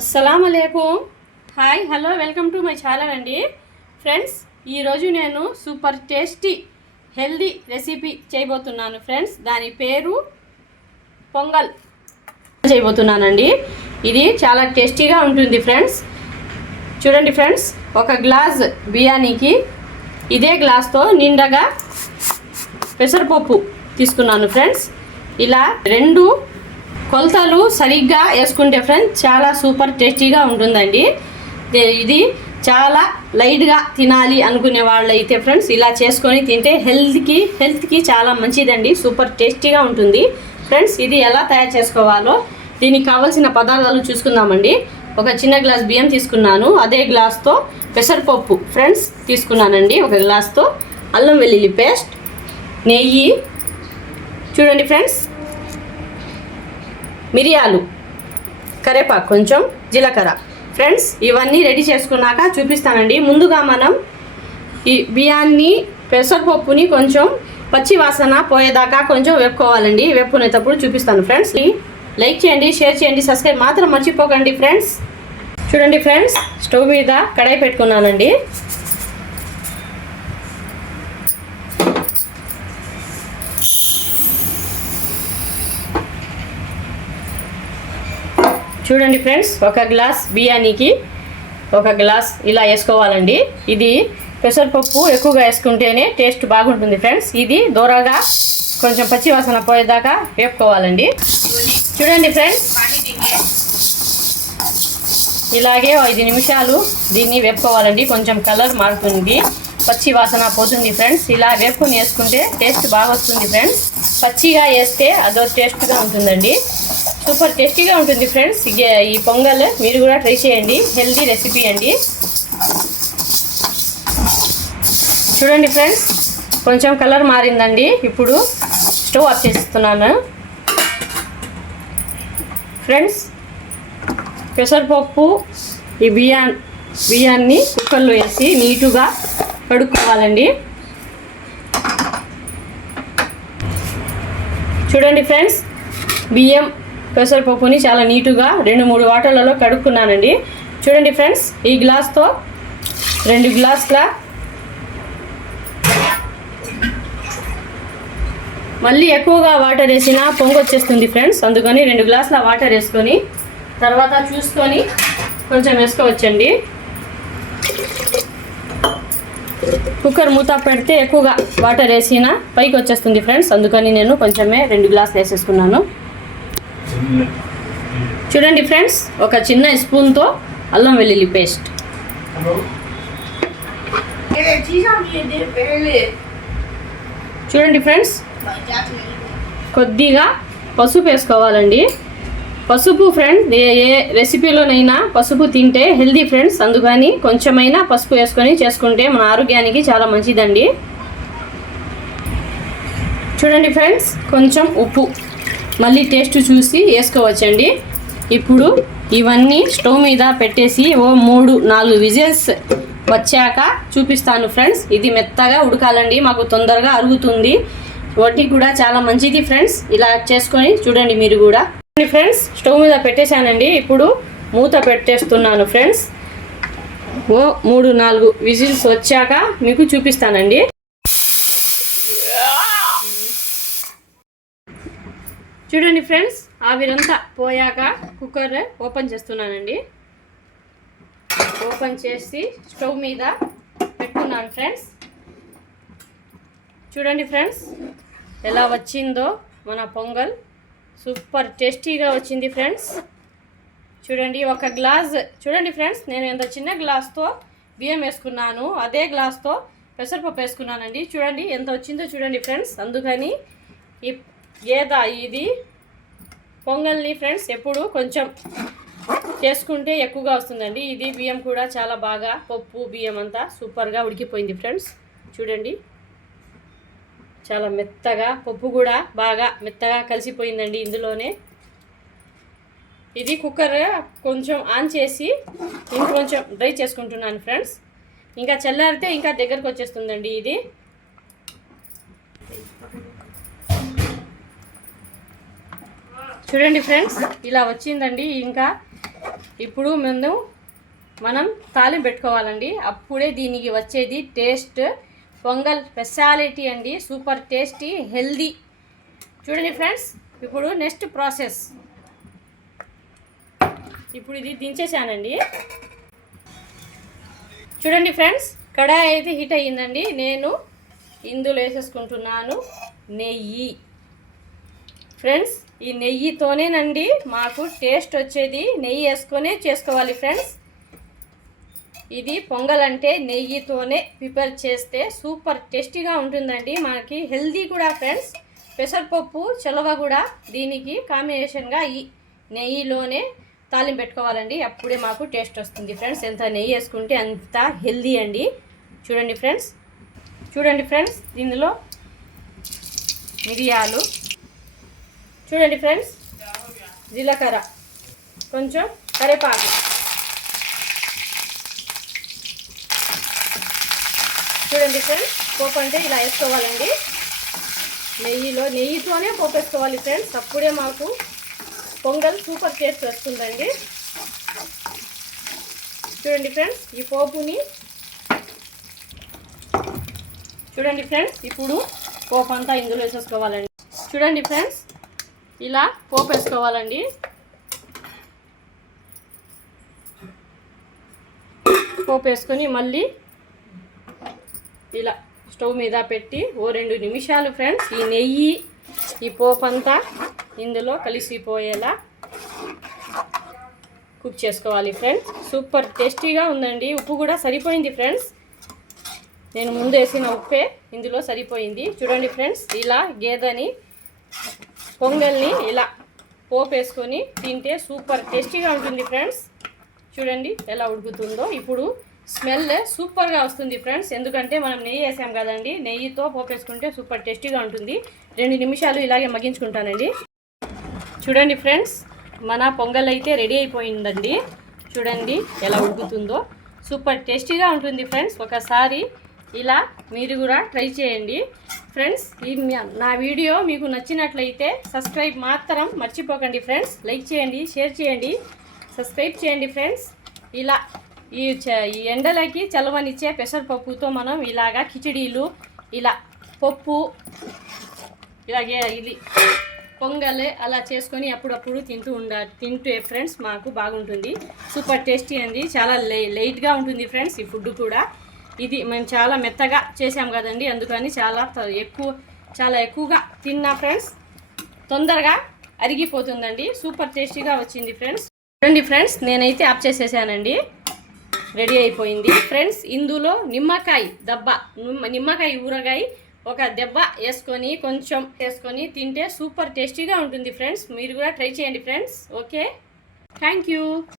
అస్సలాముఅలైకుం. Hi, hello, welcome to my channel అండి. Friends, ఈరోజు నేను సూపర్ టేస్టీ హెల్దీ రెసిపీ చేయబోతున్నాను ఫ్రెండ్స్. దాని పేరు పొంగల్ చేయబోతున్నానండి. ఇది చాలా టేస్టీగా ఉంటుంది ఫ్రెండ్స్. చూడండి ఫ్రెండ్స్, ఒక గ్లాస్ బియ్యానికి ఇదే గ్లాస్తో నిండగా పెసరపప్పు తీసుకున్నాను ఫ్రెండ్స్. ఇలా రెండు కొలతలు సరిగ్గా వేసుకుంటే ఫ్రెండ్స్ చాలా సూపర్ టేస్టీగా ఉంటుందండి. ఇది చాలా లైట్గా తినాలి అనుకునే వాళ్ళు అయితే ఫ్రెండ్స్ ఇలా చేసుకొని తింటే హెల్త్కి చాలా మంచిదండి. సూపర్ టేస్టీగా ఉంటుంది ఫ్రెండ్స్. ఇది ఎలా తయారు చేసుకోవాలో దీనికి కావాల్సిన పదార్థాలు చూసుకుందామండి. ఒక చిన్న గ్లాస్ బియ్యం తీసుకున్నాను. అదే గ్లాస్తో పెసరపప్పు ఫ్రెండ్స్ తీసుకున్నానండి. ఒక గ్లాస్తో అల్లం వెల్లుల్లి పేస్ట్, నెయ్యి, చూడండి ఫ్రెండ్స్, మిరియాలు, కరేపాకు, కొంచెం జీలకర్ర ఫ్రెండ్స్. ఇవన్నీ రెడీ చేసుకున్నాక చూపిస్తానండి. ముందుగా మనం ఈ బియ్యాన్ని పెసరపప్పుని కొంచెం పచ్చి వాసన పోయేదాకా కొంచెం వేపుకోవాలండి. వేపుకునేటప్పుడు చూపిస్తాను ఫ్రెండ్స్. లైక్ చేయండి, షేర్ చేయండి, సబ్స్క్రైబ్ మాత్రం మర్చిపోకండి ఫ్రెండ్స్. చూడండి ఫ్రెండ్స్, స్టవ్ మీద కడాయి పెట్టుకున్నానండి. చూడండి ఫ్రెండ్స్, ఒక గ్లాస్ బియ్యానికి ఒక గ్లాస్ ఇలా వేసుకోవాలండి. ఇది పెసరపప్పు ఎక్కువగా వేసుకుంటేనే టేస్ట్ బాగుంటుంది ఫ్రెండ్స్. ఇది దూరగా కొంచెం పచ్చి వాసన పోయేదాకా వేపుకోవాలండి. చూడండి ఫ్రెండ్స్, ఇలాగే 5 నిమిషాలు దీన్ని వేపుకోవాలండి. కొంచెం కలర్ మారుతుంది, పచ్చి వాసన పోతుంది ఫ్రెండ్స్. ఇలా వేపుకొని వేసుకుంటే టేస్ట్ బాగా వస్తుంది ఫ్రెండ్స్. పచ్చిగా వేస్తే అదో టేస్ట్గా ఉంటుందండి. సూపర్ టేస్టీగా ఉంటుంది ఫ్రెండ్స్. ఈ పొంగల్ మీరు కూడా ట్రై చేయండి. హెల్దీ రెసిపీ అండి. చూడండి ఫ్రెండ్స్, కొంచెం కలర్ మారిందండి. ఇప్పుడు స్టవ్ ఆఫ్ చేస్తున్నాను ఫ్రెండ్స్. పెసరపప్పు ఈ బియ్యాన్ని కుక్కర్లో వేసి నీటుగా కడుక్కోవాలండి. చూడండి ఫ్రెండ్స్, బియ్యం పెసరపప్పుని చాలా నీటుగా 2-3 వాటర్లలో కడుక్కున్నానండి. చూడండి ఫ్రెండ్స్, ఈ గ్లాస్తో 2 గ్లాసుల మళ్ళీ ఎక్కువగా వాటర్ వేసినా పొంగొచ్చేస్తుంది ఫ్రెండ్స్. అందుకని 2 గ్లాసుల వాటర్ వేసుకొని తర్వాత చూసుకొని కొంచెం వేసుకోవచ్చండి. కుక్కర్ మూత పెడితే ఎక్కువగా వాటర్ వేసినా పైకి వచ్చేస్తుంది ఫ్రెండ్స్. అందుకని నేను కొంచెమే 2 గ్లాసులు వేసేసుకున్నాను. చూడండి ఫ్రెండ్స్, ఒక చిన్న స్పూన్తో అల్లం వెల్లుల్లి పేస్ట్, చూడండి ఫ్రెండ్స్, కొద్దిగా పసుపు వేసుకోవాలండి. పసుపు ఫ్రెండ్స్ ఏ రెసిపీలోనైనా పసుపు తింటే హెల్దీ ఫ్రెండ్స్. అందుకని కొంచెమైనా పసుపు వేసుకొని చేసుకుంటే మన ఆరోగ్యానికి చాలా మంచిదండి. చూడండి ఫ్రెండ్స్, కొంచెం ఉప్పు మళ్ళీ టేస్ట్ చూసి వేసుకోవచ్చండి. ఇప్పుడు ఇవన్నీ స్టవ్ మీద పెట్టేసి 3-4 విజిల్స్ వచ్చాక చూపిస్తాను ఫ్రెండ్స్. ఇది మెత్తగా ఉడకాలండి, మాకు తొందరగా అరుగుతుంది. వాటికి కూడా చాలా మంచిది ఫ్రెండ్స్. ఇలా చేసుకొని చూడండి మీరు కూడా. ఫ్రెండ్స్, స్టవ్ మీద పెట్టేశానండి. ఇప్పుడు మూత పెట్టేస్తున్నాను ఫ్రెండ్స్. 3-4 విజిల్స్ వచ్చాక మీకు చూపిస్తానండి. చూడండి ఫ్రెండ్స్, ఆవిరంతా పోయాక కుక్కర్ ఓపెన్ చేస్తున్నానండి. ఓపెన్ చేసి స్టవ్ మీద పెట్టుకున్నాను ఫ్రెండ్స్. చూడండి ఫ్రెండ్స్, ఎలా వచ్చిందో మన పొంగల్. సూపర్ టేస్టీగా వచ్చింది ఫ్రెండ్స్. చూడండి, ఒక గ్లాస్. చూడండి ఫ్రెండ్స్, నేను ఎంత చిన్న గ్లాస్తో బియ్యం వేసుకున్నాను, అదే గ్లాస్తో పెసరపప్పు వేసుకున్నానండి. చూడండి ఎంత వచ్చిందో చూడండి ఫ్రెండ్స్. అందుకని ఇది పొంగల్ని ఫ్రెండ్స్ ఎప్పుడు కొంచెం చేసుకుంటే ఎక్కువగా వస్తుందండి. ఇది బియ్యం కూడా చాలా బాగా, పప్పు బియ్యం అంతా సూపర్గా ఉడికిపోయింది ఫ్రెండ్స్. చూడండి, చాలా మెత్తగా, పప్పు కూడా బాగా మెత్తగా కలిసిపోయిందండి ఇందులోనే. ఇది కుక్కర్ కొంచెం ఆన్ చేసి ఇంకొంచెం డ్రై చేసుకుంటున్నాను ఫ్రెండ్స్. ఇంకా చల్లారితే ఇంకా దగ్గరకు వచ్చేస్తుందండి ఇది. చూడండి ఫ్రెండ్స్, ఇలా వచ్చిందండి. ఇంకా ఇప్పుడు మనం తాలింపు పెట్టుకోవాలండి. అప్పుడే దీనికి వచ్చేది టేస్ట్. పొంగల్ స్పెషాలిటీ అండి, సూపర్ టేస్టీ హెల్దీ. చూడండి ఫ్రెండ్స్, ఇప్పుడు నెక్స్ట్ ప్రాసెస్. ఇప్పుడు ఇది దించేసానండి. చూడండి ఫ్రెండ్స్, కడాయి అయితే హీట్ అయ్యిందండి. నేను ఇందులో వేసేసుకుంటున్నాను నెయ్యి. ఫ్రెండ్స్, ఈ నెయ్యితోనేనండి మాకు టేస్ట్ వచ్చేది. నెయ్యి వేసుకొనే చేసుకోవాలి ఫ్రెండ్స్. ఇది పొంగల్ అంటే నెయ్యితోనే ప్రిపేర్ చేస్తే సూపర్ టేస్టీగా ఉంటుందండి. మనకి హెల్దీ కూడా ఫ్రెండ్స్. పెసరపప్పు చలవ కూడా దీనికి కాంబినేషన్గా ఈ నెయ్యిలోనే తాలింపు పెట్టుకోవాలండి. అప్పుడే మాకు టేస్ట్ వస్తుంది ఫ్రెండ్స్. ఎంత నెయ్యి వేసుకుంటే అంత హెల్దీ అండి. చూడండి ఫ్రెండ్స్, ఇందులో మిరియాలు, చూడండి ఫ్రెండ్స్, జీలకర్ర, కొంచెం కరివేపాకు, చూడండి ఫ్రెండ్స్. పోపు అంటే ఇలా వేసుకోవాలండి. నెయ్యితోనే పోపు వేసుకోవాలి ఫ్రెండ్స్. అప్పుడే మాకు పొంగల్ సూపర్ టేస్ట్ వస్తుందండి. చూడండి ఫ్రెండ్స్, ఈ పోపుని చూడండి ఫ్రెండ్స్. ఇప్పుడు పోపు అంతా ఇందులో వేసేసుకోవాలండి. చూడండి ఫ్రెండ్స్, ఇలా పోపు వేసుకోవాలండి. పోపు వేసుకొని మళ్ళీ ఇలా స్టవ్ మీద పెట్టి 2 నిమిషాలు ఫ్రెండ్స్ ఈ నెయ్యి ఈ పోపు అంతా ఇందులో కలిసిపోయేలా కుక్ చేసుకోవాలి ఫ్రెండ్స్. సూపర్ టేస్టీగా ఉందండి. ఉప్పు కూడా సరిపోయింది ఫ్రెండ్స్. నేను ముందు వేసిన ఉప్పే ఇందులో సరిపోయింది. చూడండి ఫ్రెండ్స్, ఇలా గేదెని పొంగల్ని ఇలా పోపు వేసుకొని తింటే సూపర్ టేస్టీగా ఉంటుంది ఫ్రెండ్స్. చూడండి ఎలా ఉడుకుతుందో. ఇప్పుడు స్మెల్ సూపర్గా వస్తుంది ఫ్రెండ్స్. ఎందుకంటే మనం నెయ్యి వేసాం కదండి. నెయ్యితో పోపు వేసుకుంటే సూపర్ టేస్టీగా ఉంటుంది. 2 నిమిషాలు ఇలాగే మగ్గించుకుంటానండి. చూడండి ఫ్రెండ్స్, మన పొంగల్ అయితే రెడీ అయిపోయిందండి. చూడండి ఎలా ఉడుకుతుందో. సూపర్ టేస్టీగా ఉంటుంది ఫ్రెండ్స్. ఒకసారి ఇలా మీరు కూడా ట్రై చేయండి ఫ్రెండ్స్. నా వీడియో మీకు నచ్చినట్లయితే సబ్స్క్రైబ్ మాత్రం మర్చిపోకండి ఫ్రెండ్స్. లైక్ చేయండి, షేర్ చేయండి, సబ్స్క్రైబ్ చేయండి ఫ్రెండ్స్. ఇలా ఈ ఎండలకి చలవనిచ్చే పెసరపప్పుతో మనం ఇలాగా కిచిడీలు, ఇలా పప్పు, ఇలాగే ఇది పొంగల్ అలా చేసుకొని అప్పుడప్పుడు తింటే ఫ్రెండ్స్ మాకు బాగుంటుంది. సూపర్ టేస్టీ అండి. చాలా లైట్గా ఉంటుంది ఫ్రెండ్స్ ఈ ఫుడ్ కూడా. ఇది మేము చాలా మెత్తగా చేసాం కదండి, అందుకని చాలా ఎక్కువగా తిన్నా ఫ్రెండ్స్ తొందరగా అరిగిపోతుందండి. సూపర్ టేస్టీగా వచ్చింది ఫ్రెండ్స్. చూడండి ఫ్రెండ్స్, నేనైతే ఆఫ్ చేసేసానండి. రెడీ అయిపోయింది ఫ్రెండ్స్. ఇందులో నిమ్మకాయ ఊరగాయ ఒక దెబ్బ వేసుకొని కొంచెం వేసుకొని తింటే సూపర్ టేస్టీగా ఉంటుంది ఫ్రెండ్స్. మీరు కూడా ట్రై చేయండి ఫ్రెండ్స్. Okay, thank you.